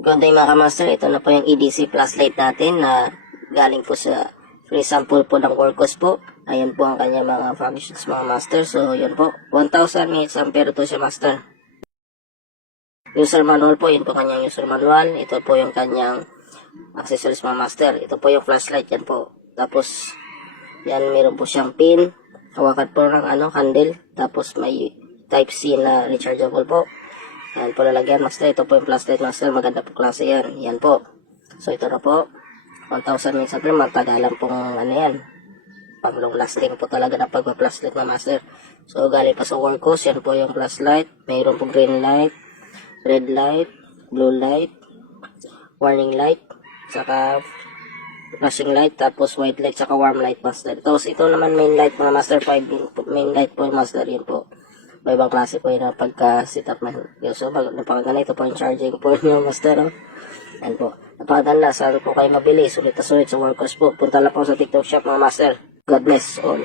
Good day mga master, ito na po yung EDC flashlight natin na galing po sa free sample po ng Workos po. Ayan po ang kanya mga functions mga master. So yun po, 1000 mAh to siya master. User manual po, yun po kanyang user manual. Ito po yung kanyang accessories mga master. Ito po yung flashlight, yan po. Tapos yan, meron po siyang pin. Hawakan po ng candle. Tapos may type C na rechargeable po. Yan po lalagyan master. Ito po yung flashlight master. Maganda po klase yan. Yan po. So ito na po. 1000 mAh. Matagalan pong yan. Pang long lasting po talaga na pagpa-flashlight na master. So galing pa sa Workos. Yan po yung flashlight. Mayroon po green light, red light, blue light, warning light, saka flashing light, tapos white light, saka warm light master. Tapos ito naman main light mga master. 5 main light po yung master. Yan po. May ibang klase po yun na pagka-sit up man. So, napakaganda ito po yung charging port nyo, master. Oh. Yan po. Napakaganda. Saan po kayo mabili? Sulit na sulit sa Workos po. Punta lang po sa TikTok shop, mga master. God bless all.